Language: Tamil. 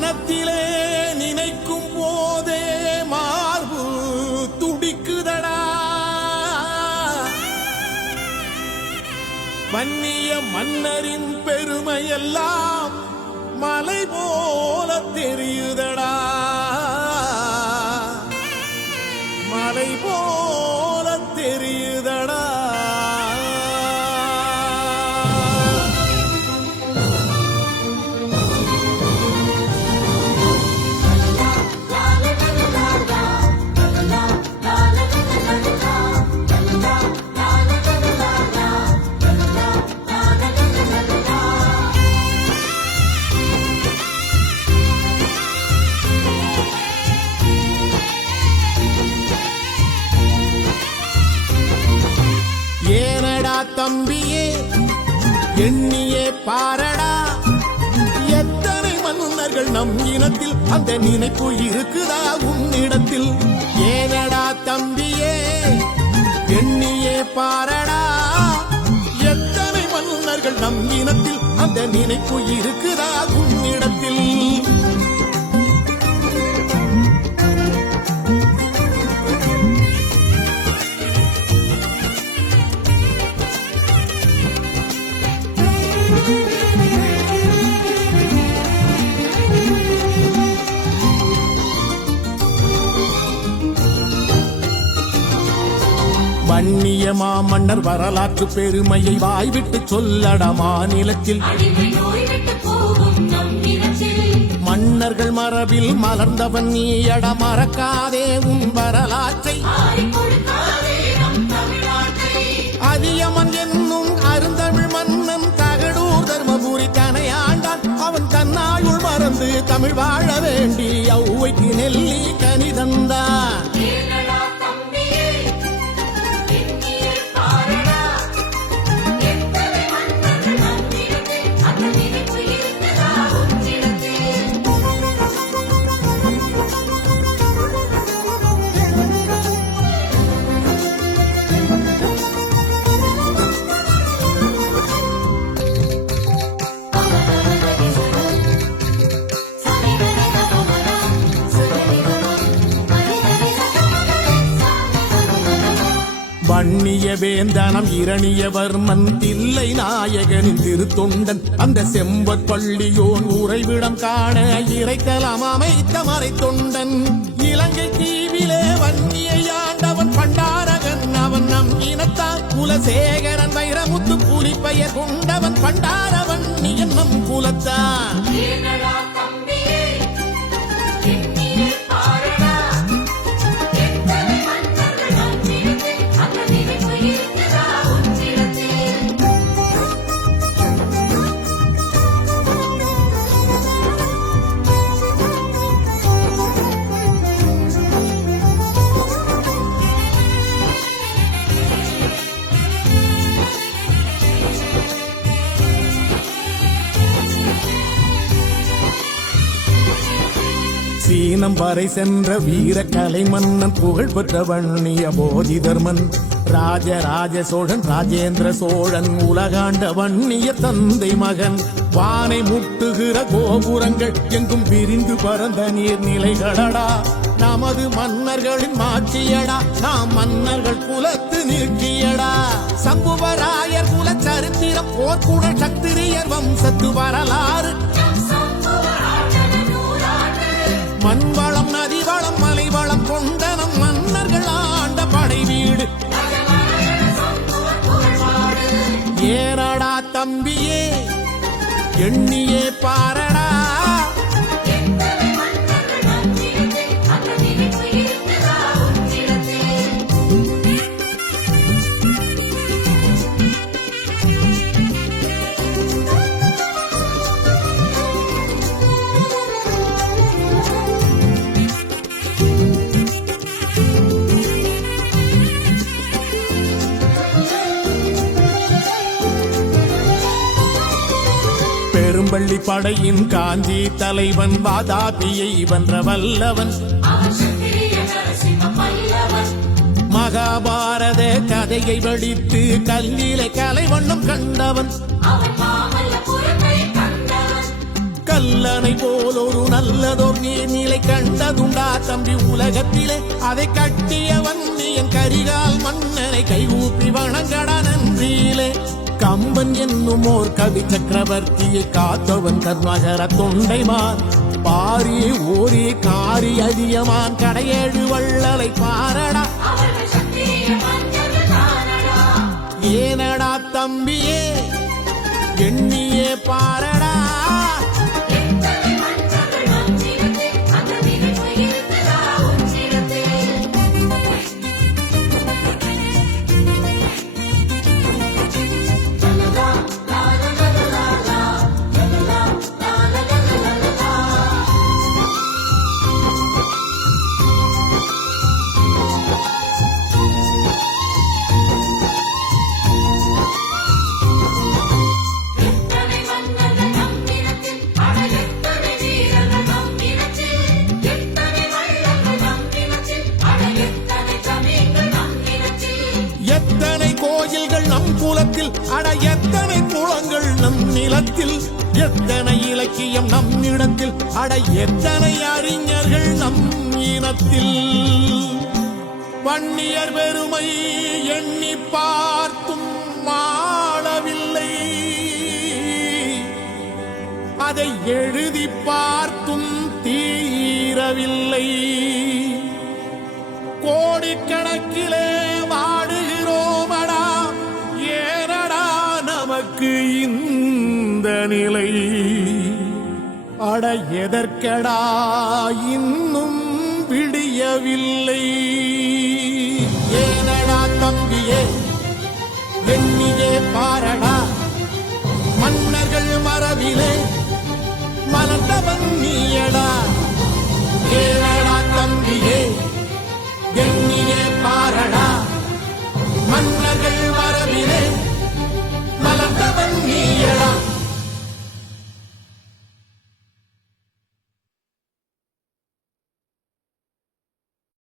மனத்திலே நினைக்கும் போதே மார்பு துடிக்குதடா. வன்னிய மன்னரின் பெருமையெல்லாம் மலை போல தெரியுதடா, மலை போல தெரியுதடா. ஏனடா தம்பியே எண்ணியே பாரடா, எத்தனை மன்னர்கள் நம் இனத்தில், அந்த நினைப்பு இருக்குதா உன்னிடத்தில். ஏனடா தம்பியே எண்ணியே பாரடா, எத்தனை மன்னர்கள் நம் இனத்தில், அந்த நினைப்பு இருக்குதா உன்னிடத்தில். வன்னிய மாமன்னர் வரலாற்று பெருமையை வாய்விட்டு சொல்லடா மாநிலத்தில். மன்னர்கள் மரபில் மலர்ந்தவன் நீயட, மறக்காதே உன் வரலாற்றை. அதியமன் என்னும் அருந்தமிழ் மன்னன் தகடூர் தர்மபுரி கனையாண்டான். அவன் தன்னாயுள் மறந்து தமிழ் வாழ வேண்டி ஔவைக்கு நெல்லி கனி தந்தான். வன்னிய வேந்தனம் இரணியவர்மன் தில்லை நாயகனின் திருத்தொண்டன், அந்த செம்பற் பள்ளியோன் உறைவிடம் காண இறைத்தலம் அமைத்த மறைத்தொண்டன். இலங்கை தீவிலே வன்னியை ஆண்டவன் பண்டாரகன், அவன் நம் இனத்தான். குலசேகரன் வைரமுத்து புலிப்பெயர் கொண்டவன் பண்டாரவன் நம் குலத்தான். சீனம் வரை சென்ற வீர கலை மன்னன், புகழ் பெற்ற வன்னிய போதி தர்மன். ராஜராஜ சோழன் ராஜேந்திர சோழன் உலகாண்ட வன்னிய தந்தை மகன். வானை முட்டுகிற கோபுரங்கள் எங்கும் விரிந்து பறந்த நீர்நிலைகளடா, நமது மன்னர்களின் மாட்சியடா, நாம் மன்னர்கள் குலத்து நிற்கியடா. சம்புவராயர் குல சரித்திரம், போர்க்குடல் சத்திரியர் வம்சத்து வரலாறு. மண்வளம் நதிவளம் மலைவளம் கொண்ட நம் மன்னர்கள் ஆண்ட படை வீடு. ஏனடா தம்பியே எண்ணியே பாரடா, பெரும்பள்ளி படையின் காஞ்சி தலைவன், வாதாபியை வென்ற வல்லவன். மகாபாரத கதையை வடித்து கல்லிலை கலைவண்ணம் கண்டவன். கல்லணை போல போலொரு நல்லதோர் நீர்நிலை கண்டதுண்டா தம்பி உலகத்திலே? அதை கட்டியவன் நீ என் கரிகால் மன்னனை கைகூப்பி வணங்கடா நன்றியிலே. கம்பன் என்னும் ஓர் கவி சக்கரவர்த்தியை காத்தவன் கர்மகர தொண்டைமான். பாரி ஓரி காரி அதியமான் கடையேழு வள்ளலை பாரடா. ஏனடா தம்பியே எண்ணியே பாரடா. எத்தனை கோயில்கள் நம் குலத்தில், அட எத்தனை குளங்கள் நம் நிலத்தில், எத்தனை இலக்கியம் நம் இடத்தில், அட எத்தனை அறிஞர்கள் நம் இனத்தில். வன்னியர் பெருமை எண்ணி பார்த்தும் மாளவில்லை, அதை எழுதி பார்த்தும் தீரவில்லை. கோடிக்கணக்கிலே வாடுகிறோமடா, ஏனடா நமக்கு இந்த நிலை? அட எதற்கடா இன்னும் விடியவில்லை? ஏனடா தம்பியே எண்ணியே பாரடா.